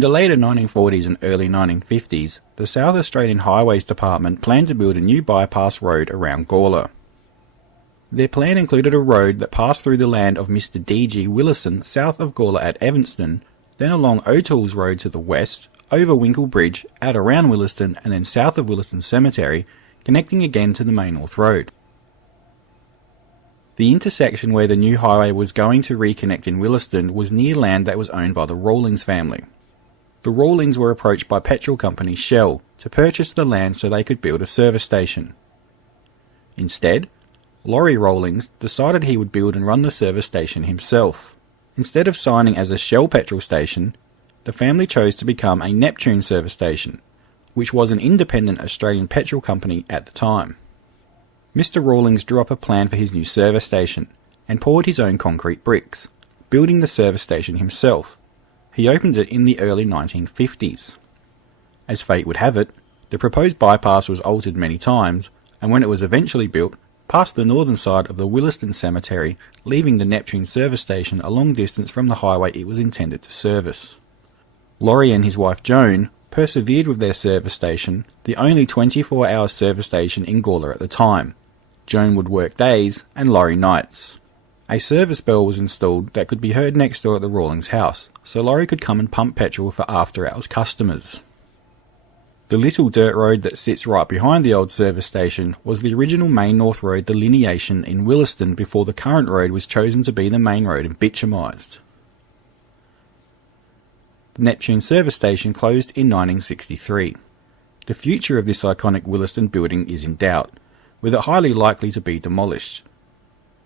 In the later 1940s and early 1950s, the South Australian Highways Department planned to build a new bypass road around Gawler. Their plan included a road that passed through the land of Mr. D.G. Willaston south of Gawler at Evanston, then along O'Toole's Road to the west, over Winkle Bridge, out around Willaston, and then south of Willaston Cemetery, connecting again to the main North Road. The intersection where the new highway was going to reconnect in Willaston was near land that was owned by the Rawlings family. The Rawlings were approached by petrol company Shell to purchase the land so they could build a service station. Instead, Laurie Rawlings decided he would build and run the service station himself. Instead of signing as a Shell petrol station, the family chose to become a Neptune Service Station, which was an independent Australian petrol company at the time. Mr. Rawlings drew up a plan for his new service station and poured his own concrete bricks, building the service station himself. He opened it in the early 1950s. As fate would have it, the proposed bypass was altered many times, and when it was eventually built, passed the northern side of the Willaston Cemetery, leaving the Neptune Service Station a long distance from the highway it was intended to service. Laurie and his wife Joan persevered with their service station, the only 24-hour service station in Gawler at the time. Joan would work days and Laurie nights. A service bell was installed that could be heard next door at the Rawlings house, so Laurie could come and pump petrol for after-hours customers. The little dirt road that sits right behind the old service station was the original main North Road delineation in Willaston before the current road was chosen to be the main road and bitumised. The Neptune Service Station closed in 1963. The future of this iconic Willaston building is in doubt, with it highly likely to be demolished.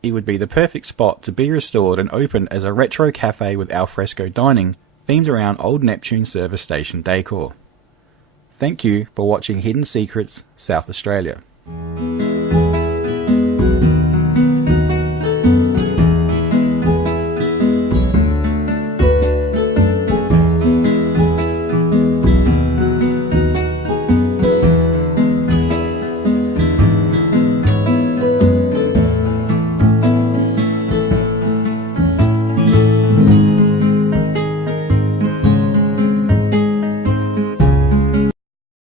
It would be the perfect spot to be restored and opened as a retro cafe with alfresco dining themed around old Neptune Service Station decor. Thank you for watching Hidden Secrets South Australia.